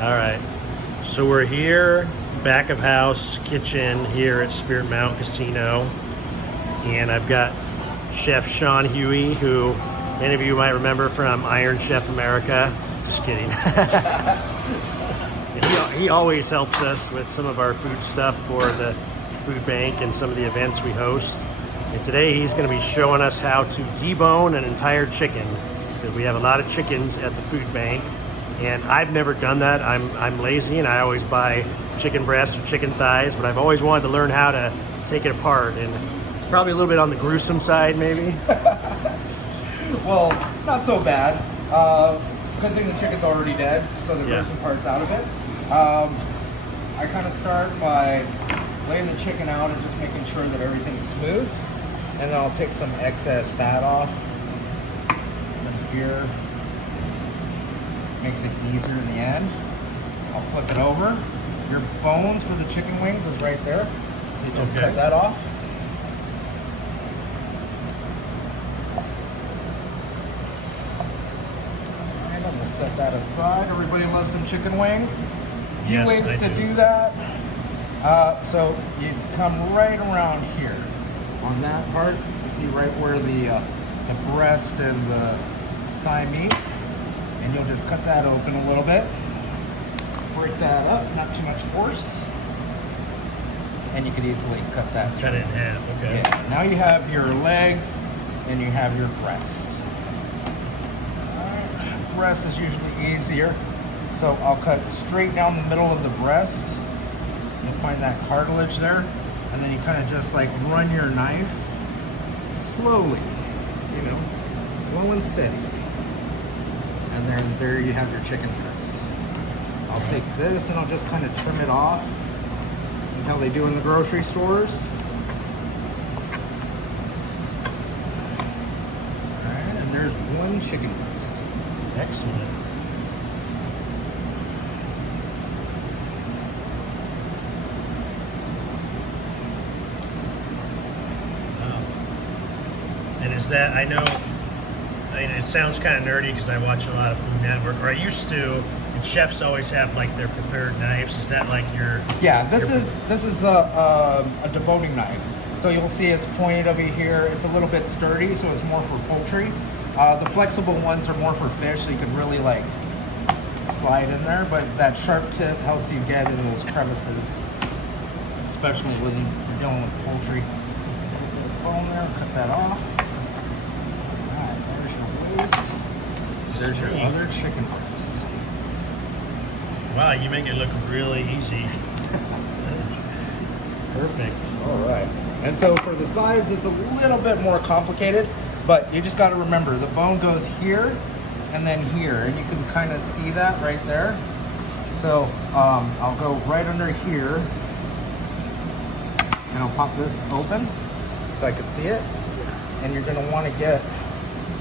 All right. So we're here, back of house kitchen here at Spirit Mountain Casino. And I've got Chef Sean Huey, who many of you might remember from Iron Chef America. Just kidding. He always helps us with some of our food stuff for the food bank and some of the events we host. And today he's going to be showing us how to debone an entire chicken, because we have a lot of chickens at the food bank. And I've never done that. I'm lazy and I always buy chicken breasts or chicken thighs, but I've always wanted to learn how to take it apart. And it's probably a little bit on the gruesome side, maybe. Well, not so bad. Good thing the chicken's already dead, so the gruesome part's out of it. I kind of start by laying the chicken out and just making sure that everything's smooth. And then I'll take some excess fat off. And here, makes it easier in the end. I'll flip it over. Your bones for the chicken wings is right there. So you just cut that off. And then we'll set that aside. Everybody loves some chicken wings. Few ways to do that. So you come right around here on that part. You see right where the breast and the thigh meet, and you'll just cut that open a little bit. Break that up, not too much force, and you could easily cut that. Cut it in half. Okay. Yeah. Now you have your legs and you have your breast. Breast is usually easier. So I'll cut straight down the middle of the breast. You'll find that cartilage there. And then you kind of just like run your knife slowly, you know, slow and steady. And then there you have your chicken breast. I'll take this and I'll just kind of trim it off. Like how they do in the grocery stores. All right, and there's one chicken breast. Excellent. And is that, I mean, it sounds kind of nerdy because I watch a lot of Food Network, or I used to, and chefs always have like their preferred knives. Is that like your... Yeah, this is a deboning knife. So you'll see it's pointed over here. It's a little bit sturdy, so it's more for poultry. The flexible ones are more for fish, so you can really like slide in there, but that sharp tip helps you get in those crevices, especially when you're dealing with poultry. Bone there, cut that off. There's your other chicken breast. Wow, you make it look really easy. Perfect. All right. And so for the thighs, it's a little bit more complicated, but you just got to remember the bone goes here and then here, and you can kind of see that right there. So I'll go right under here, and I'll pop this open so I can see it. And you're going to want to get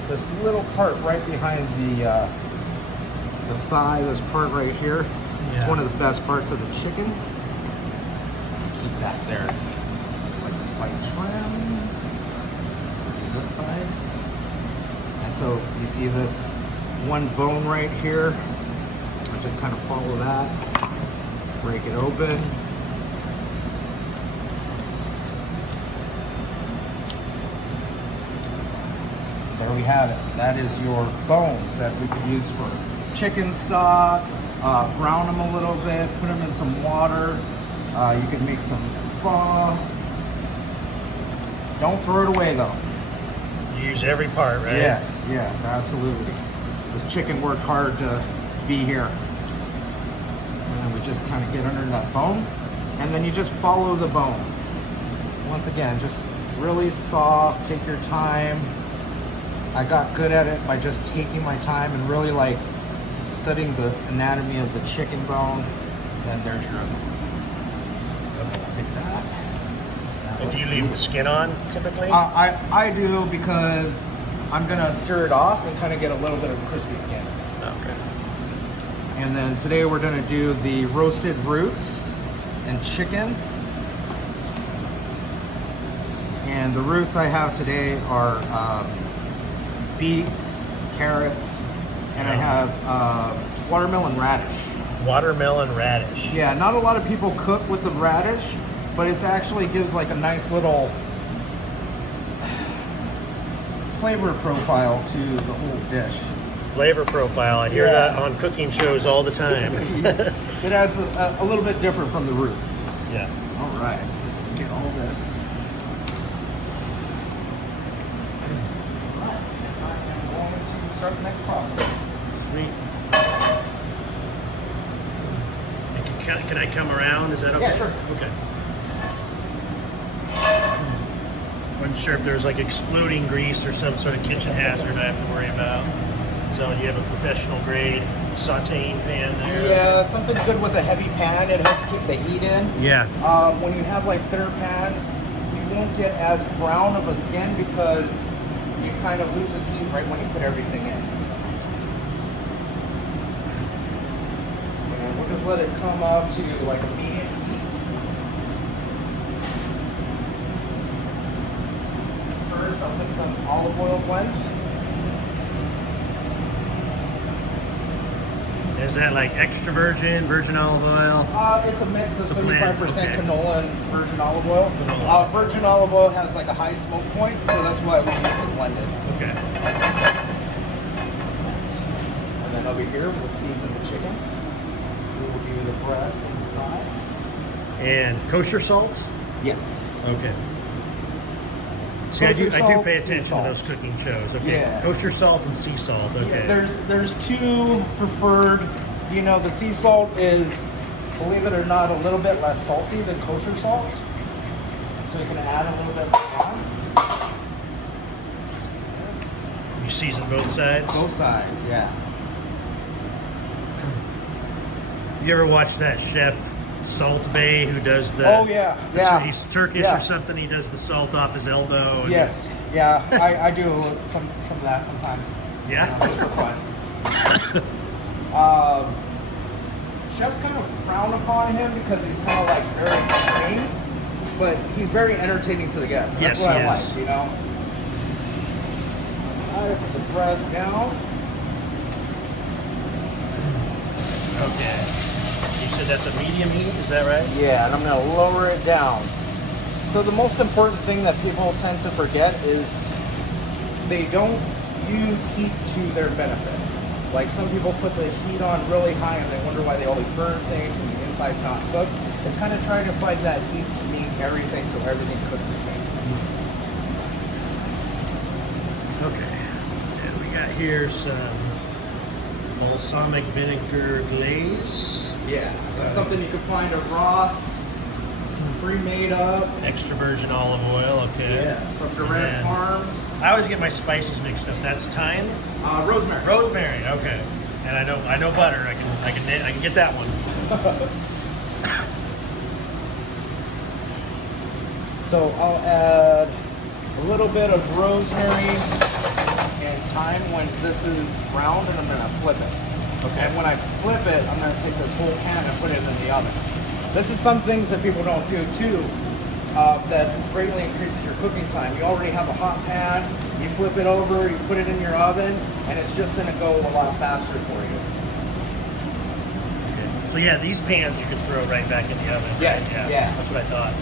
this little part right behind the thigh, this part right here. Yeah. It's one of the best parts of the chicken. Keep that there. Like a slight trim. This side. And so you see this one bone right here. I just kind of follow that. Break it open. There we have it. That is your bones that we could use for chicken stock. Brown them a little bit, put them in some water. You can make some pho. Don't throw it away though. You use every part, right? Yes, yes, absolutely. This chicken worked hard to be here. And then we just kind of get under that bone. And then you just follow the bone. Once again, just really soft, take your time. I got good at it by just taking my time and really like studying the anatomy of the chicken bone. Then there's your other one. Okay, I'll take that. And do you leave the skin on typically? I do, because I'm gonna sear it off and kind of get a little bit of crispy skin. Okay. And then today we're gonna do the roasted roots and chicken. And the roots I have today are beets, carrots, and I have watermelon radish. Watermelon radish. Yeah, not a lot of people cook with the radish, but it actually gives like a nice little flavor profile to the whole dish. Flavor profile. I hear that on cooking shows all the time. It adds a little bit different from the roots. Yeah. All right, let's get all this. I'm going to start the next process. Sweet. And can I come around? Is that okay? Yeah, sure. Okay. Wasn't sure if there's like exploding grease or some sort of kitchen hazard I have to worry about. So you have a professional grade sauteing pan there. Yeah, something's good with a heavy pan. It helps keep the heat in. Yeah. When you have like thinner pans, you won't get as brown of a skin because it kind of loses heat right when you put everything in. And we'll just let it come up to like a medium heat. First, I'll put some olive oil blend. Is that like extra virgin olive oil? It's a mix of a blend, 75% okay. canola and virgin olive oil. Virgin olive oil has like a high smoke point, so that's why we use it blended. Okay. And then over here, we'll season the chicken. We will do the breast and the thigh. And kosher salts? Yes. Okay. See, I do Kosher pay salt, sea attention to salt. those cooking shows. Okay. Yeah. Kosher salt and sea salt. Okay. Yeah, there's two preferred. You know, the sea salt is, believe it or not, a little bit less salty than kosher salt. So you can add a little bit more. Yes. You season both sides? Both sides, yeah. You ever watch that chef Salt Bay who does the? Oh yeah, yeah. He's Turkish or something. He does the salt off his elbow. And Yes, yeah. I do some of that sometimes. Yeah? Just for fun. Chefs kind of frown upon him because he's kind of like very plain, but he's very entertaining to the guests. And that's Yes, what he I is. like, you know. I put the breast down. Okay. You said that's a medium heat. Is that right? Yeah, and I'm going to lower it down. So the most important thing that people tend to forget is they don't use heat to their benefit. Like some people put the heat on really high and they wonder why they always burn things and the inside's not cooked. It's kind of trying to find that heat to meet everything so everything cooks the same. Okay. And we got here some balsamic vinegar glaze. Yeah, that's something you can find at Ross, pre-made up. Extra virgin olive oil. Okay. Yeah, from Durant And Farms. I always get my spices mixed up. That's thyme. Rosemary. Rosemary. Okay. And I know butter. I can get that one. So I'll add a little bit of rosemary and thyme when this is browned, and I'm going to flip it. Okay. And when I flip it, I'm going to take this whole pan and put it in the oven. This is some things that people don't do too, that greatly increases your cooking time. You already have a hot pan, you flip it over, you put it in your oven, and it's just going to go a lot faster for you. Okay. So yeah, these pans you can throw right back in the oven. Yes, Right? yeah. That's what I thought.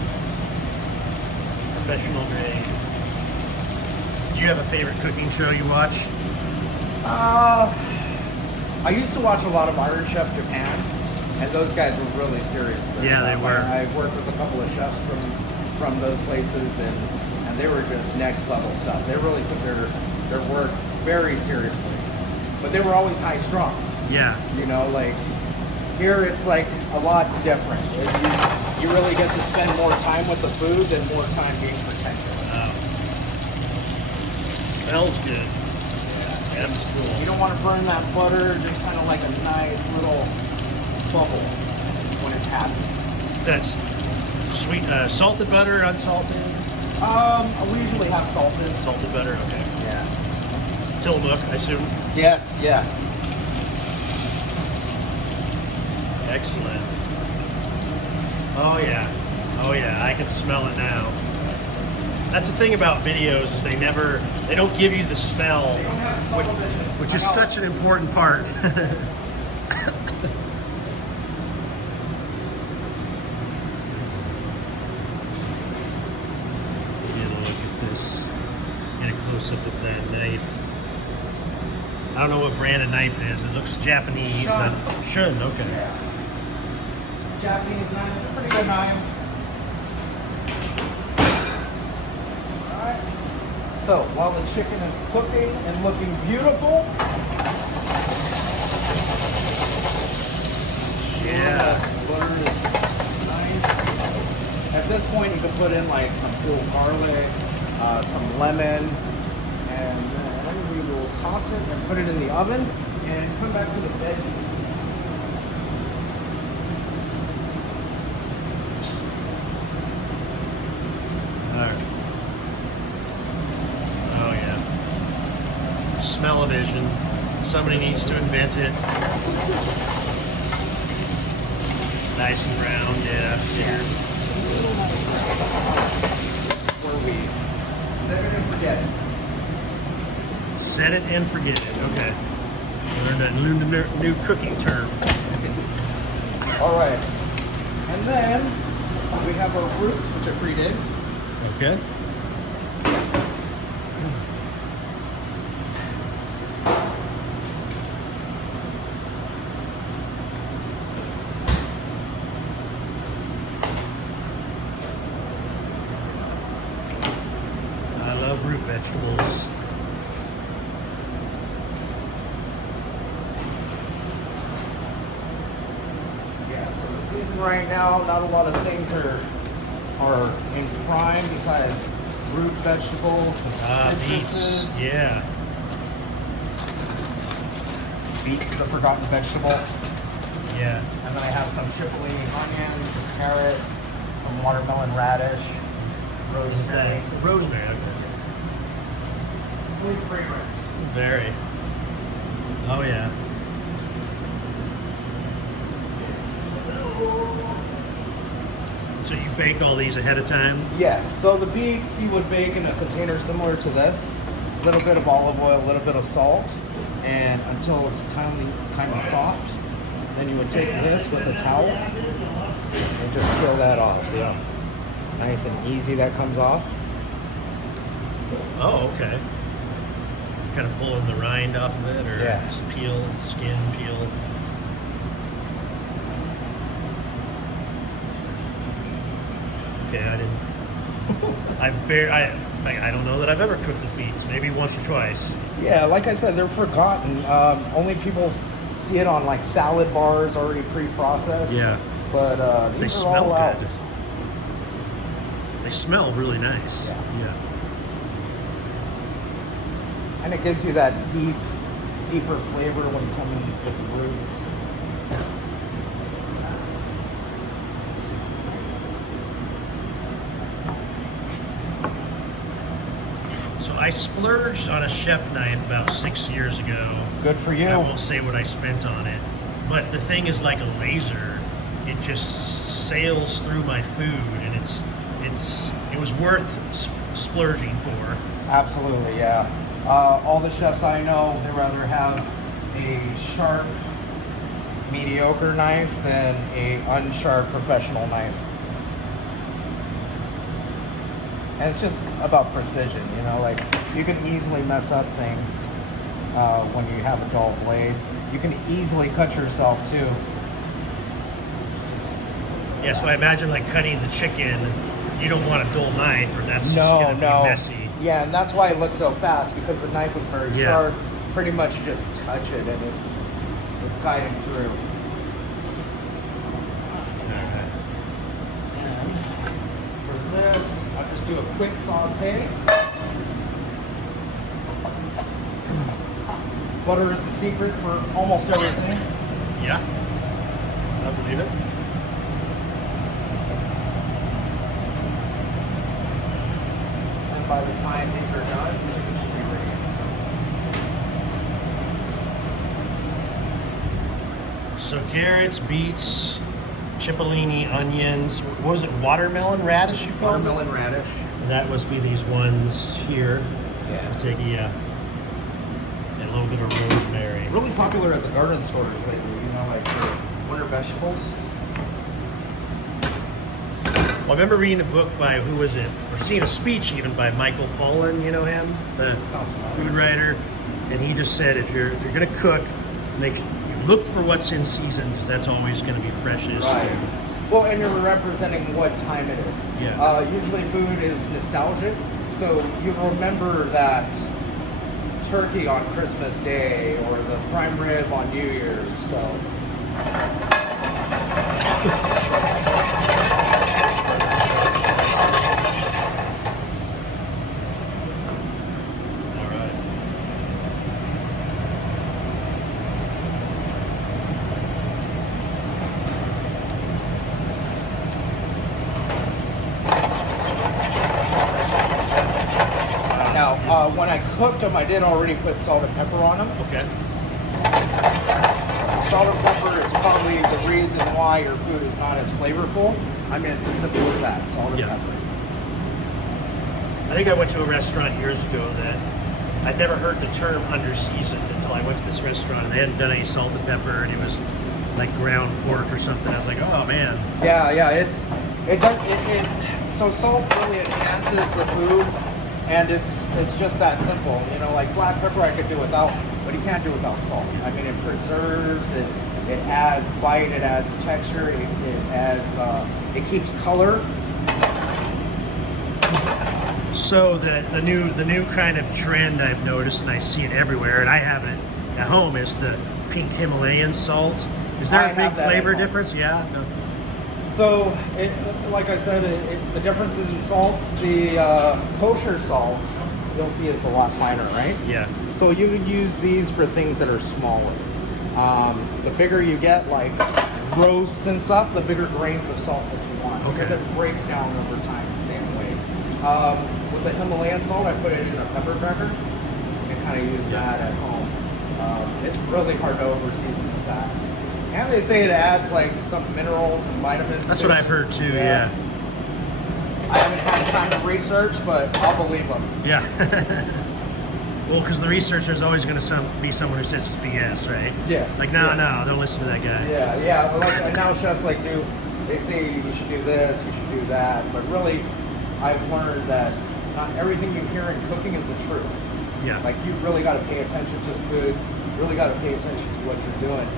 Professional grade. Do you have a favorite cooking show you watch? I used to watch a lot of Iron Chef Japan, and those guys were really serious. Yeah, they were. I worked with a couple of chefs from those places, and they were just next level stuff. They really took their work very seriously, but they were always high strung. Yeah. You know, like here it's like a lot different. You really get to spend more time with the food and more time being protected. Smells good. Yeah, that's cool. You don't want to burn that butter, just kind of like a nice little bubble when it's happening. Is that sweet, salted butter, unsalted? We usually have salted. Salted butter, okay. Yeah. Tillamook, I assume. Yes, yeah. Excellent. Oh yeah. Oh yeah, I can smell it now. That's the thing about videos is they don't give you the smell, which is such an important part. I don't know what brand of knife it is. It looks Japanese. Shun, okay. Yeah. Japanese knives are pretty good knives. Alright. So while the chicken is cooking and looking beautiful, Yeah. butter is nice. At this point you can put in like some full garlic, some lemon, and then we will toss it and put it in the oven and come back to the veggies. Oh yeah. Smell-o-vision. Somebody needs to invent it. Nice and brown, yeah. Where we set it and forget it. Set it and forget it. Okay. Learned a new cooking term. All right. And then we have our roots, which I pre-did. Okay. I love root vegetables. Yeah, so the season right now, not a lot of things are in prime besides root vegetables and Beets. citruses. Yeah. Beets, the forgotten vegetable. Yeah. And then I have some chipotle onions, some carrots, some watermelon radish, What is that? rosemary. Rosemary. Okay. Yes. Really fragrant. Very. Oh yeah. So you bake all these ahead of time? Yes, so the beets you would bake in a container similar to this. A little bit of olive oil, a little bit of salt, and until it's kind of soft. Then you would take this with a towel and just peel that off. See how nice and easy that comes off? Oh, okay. Kind of pulling the rind off of it, or Yeah. just peel, skin, peel. Okay, I didn't. I don't know that I've ever cooked with beets. Maybe once or twice. Yeah, like I said, they're forgotten. Only people see it on like salad bars already pre-processed. Yeah. But They these are smell all out. good. They smell really nice. Yeah. Yeah. And it gives you that deeper flavor when you come in with the roots. So I splurged on a chef knife about 6 years ago. Good for you. I won't say what I spent on it, but the thing is like a laser. It just sails through my food, and it was worth splurging for. Absolutely, yeah. All the chefs I know, they rather have a sharp, mediocre knife than a unsharp professional knife. And it's just about precision, you know, like you can easily mess up things when you have a dull blade. You can easily cut yourself too. Yeah, so I imagine like cutting the chicken, you don't want a dull knife, or that's just gonna be messy. Yeah, and that's why it looks so fast, because the knife was very Yeah. sharp. Pretty much just touch it and it's guiding through. Alright. And for this, I'll just do a quick saute. Butter is the secret for almost everything. Yeah, I believe it. And by the time these are done, you should be ready. So carrots, beets, cipollini, onions. What was it? Watermelon radish you called it? Watermelon radish. And that must be these ones here. Yeah. I'll take a little bit of rosemary. Really popular at the garden stores lately, you know, like for winter vegetables. Well, I remember reading a book by, who was it? Or seeing a speech even by Michael Pollan, you know him? The Sounds familiar. food writer. and he just said if you're going to cook, make you look for what's in season because that's always going to be freshest. Right. Well, and you're representing what time it is. Yeah. Usually food is nostalgic, so you remember that turkey on Christmas Day or the prime rib on New Year's. So. Now, when I cooked them, I did already put salt and pepper on them. Okay. Salt and pepper is probably the reason why your food is not as flavorful. I mean, it's as simple as that, salt and pepper. I think I went to a restaurant years ago that I'd never heard the term under-seasoned until I went to this restaurant and they hadn't done any salt and pepper and it was like ground pork or something. I was like, oh man. Yeah, so salt really enhances the food. And it's just that simple. You know, like black pepper I could do without, but you can't do without salt. I mean, it preserves, it adds bite, it adds texture, it adds, it keeps color. So the new kind of trend I've noticed, and I see it everywhere, and I have it at home, is the pink Himalayan salt. Is there a big flavor difference? Yeah. No. So, like I said, the difference in salts, the kosher salt, you'll see it's a lot finer, right? Yeah. So you would use these for things that are smaller. The bigger you get, like roasts and stuff, the bigger grains of salt that you want. Okay. Because it breaks down over time the same way. With the Himalayan salt, I put it in a pepper cracker and kind of use that at home. It's really hard to over-season with that. And they say it adds like some minerals and vitamins. That's what I've heard too, yeah. I haven't had time to research, but I'll believe them. Yeah. Well, because the researcher's always going to be someone who says it's BS, right? Yes. Like, no, don't listen to that guy. Yeah. But like, and now chefs they say you should do this, you should do that. But really, I've learned that not everything you hear in cooking is the truth. Yeah. Like, you really got to pay attention to the food, really got to pay attention to what you're doing.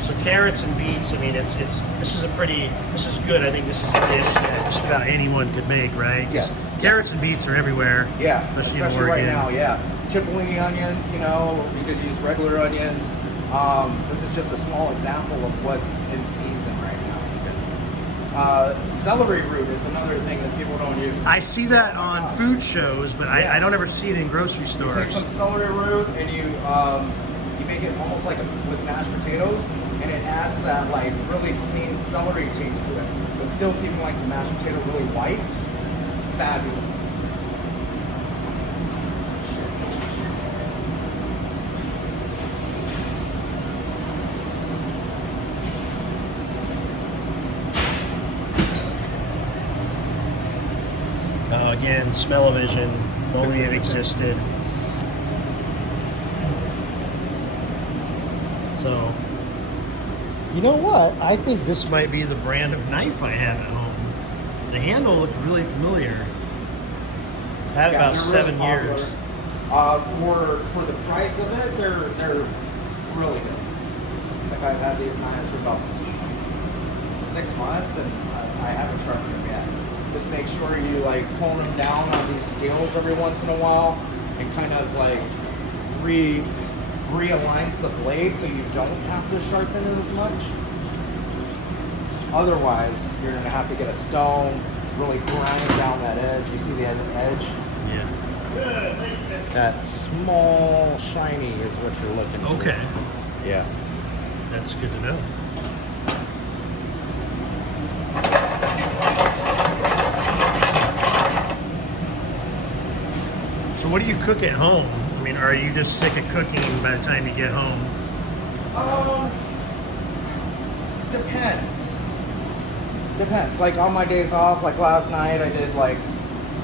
So carrots and beets, I mean, this is good. I think this is a dish that just about anyone could make, right? Yes. Carrots and beets are everywhere. Yeah, especially right now, yeah. Cipollini onions, you could use regular onions. This is just a small example of what's in season right now. Celery root is another thing that people don't use. I see that on food shows, but I don't ever see it in grocery stores. You take some celery root and you make it almost like with mashed potatoes, and it adds that like really clean celery taste to it, but still keeping like the mashed potato really white. It's fabulous. Again, smell-o-vision, only it existed. So, you know what? I think this might be the brand of knife I have at home. The handle looked really familiar. Had about 7 years. For the price of it, they're really good. Like, I've had these knives for about 6 months, and I haven't sharpened them yet. Just make sure you like hone them down on these scales every once in a while, and kind of like realigns the blade so you don't have to sharpen it as much. Otherwise, you're gonna have to get a stone, really grind down that edge. You see the edge? Yeah. That small shiny is what you're looking for. Okay. Yeah. That's good to know. So what do you cook at home? I mean, are you just sick of cooking by the time you get home? Depends. Like on my days off, like last night, I did like,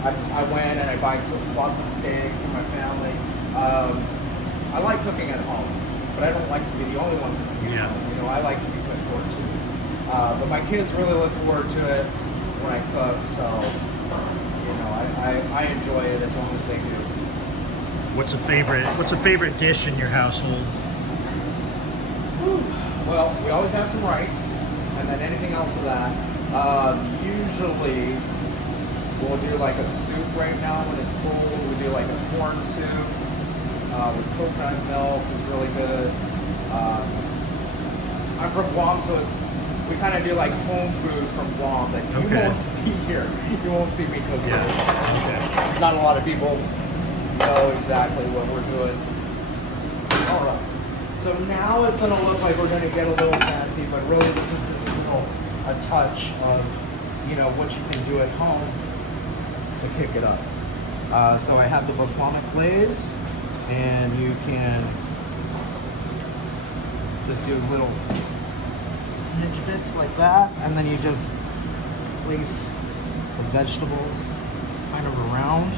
I went and I bought some steak for my family. I like cooking at home, but I don't like to be the only one cooking at home. You know, I like to be cooked for too. But my kids really look forward to it when I cook, so you know, I enjoy it as long as they do. What's a favorite dish in your household? Well, we always have some rice, and then anything else with that. Usually, we'll do like a soup right now when it's cold. We do like a corn soup with coconut milk. It's really good. I'm from Guam, so we kind of do like home food from Guam that you won't see here. You won't see me cooking. Yeah. Okay. Not a lot of people know exactly what we're doing. All right. So now it's going to look like we're going to get a little fancy, but really this is just a touch of, you know, what you can do at home to kick it up. So I have the balsamic glaze, and you can just do little smidge bits like that, and then you just place the vegetables kind of around.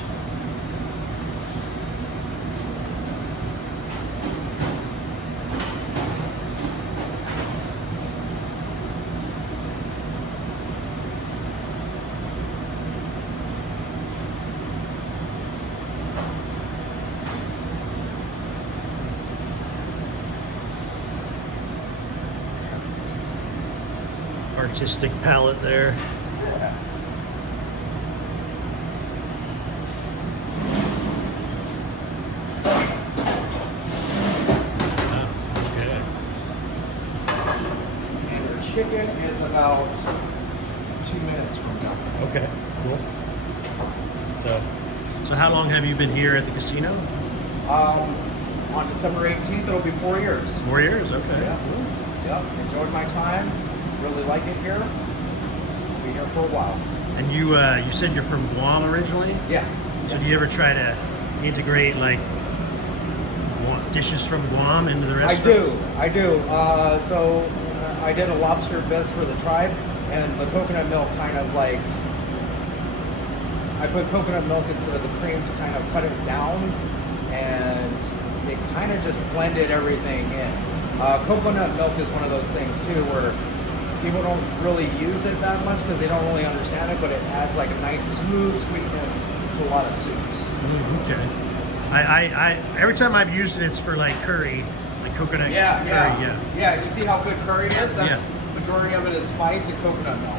Artistic palette there. Yeah. Okay. And your chicken is about 2 minutes from now. Okay. Cool. So how long have you been here at the casino? On December 18th, it'll be 4 years. 4 years. Okay. Yeah. Cool. Yep. Enjoyed my time. Really like it here. Be here for a while. And you said you're from Guam originally? Yeah. So do you ever try to integrate like dishes from Guam into the restaurants? I do. So I did a lobster bisque for the tribe, and the coconut milk kind of like, I put coconut milk instead of the cream to kind of cut it down, and it kind of just blended everything in. Coconut milk is one of those things too where people don't really use it that much because they don't really understand it, but it adds like a nice smooth sweetness to a lot of soups. Okay. I every time I've used it, it's for like curry, like coconut curry. Yeah. Yeah, you see how good curry is? That's majority of it is spice and coconut milk.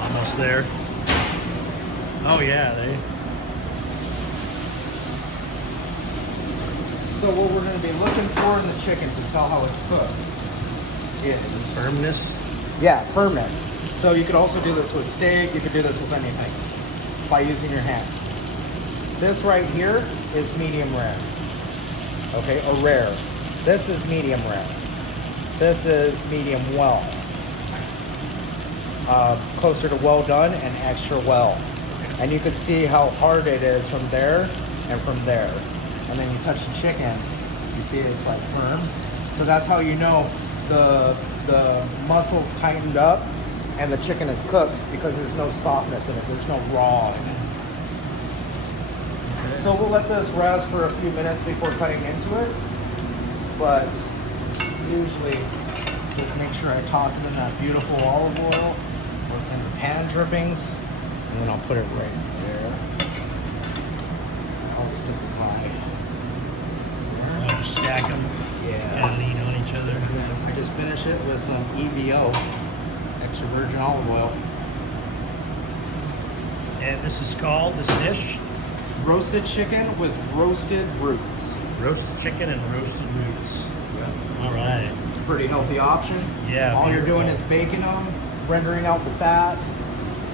Almost there. Oh yeah, So what we're going to be looking for in the chicken to tell how it's cooked is firmness. Yeah, firmness. So you could also do this with steak. You could do this with anything by using your hand. This right here is medium rare. Okay, or rare. This is medium rare. This is medium well. Closer to well done and extra well. And you can see how hard it is from there and from there. And then you touch the chicken, you see it's like firm. So that's how you know the muscle's tightened up and the chicken is cooked, because there's no softness in it, there's no raw in it. Okay. So we'll let this rest for a few minutes before cutting into it. But usually just make sure I toss it in that beautiful olive oil and the pan drippings, and then I'll put it right there. I'll just put the pie. Stack them. Yeah. And lean on each other. I just finish it with some EVO, extra virgin olive oil. And this is called, this dish? Roasted chicken with roasted roots. Roasted chicken and roasted roots. Yeah. All right. Pretty healthy option. Yeah. All you're doing is baking them, rendering out the fat.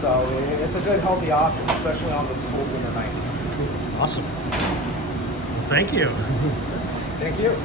So it's a good healthy option, especially on those cold winter nights. Awesome. Well, thank you. Thank you.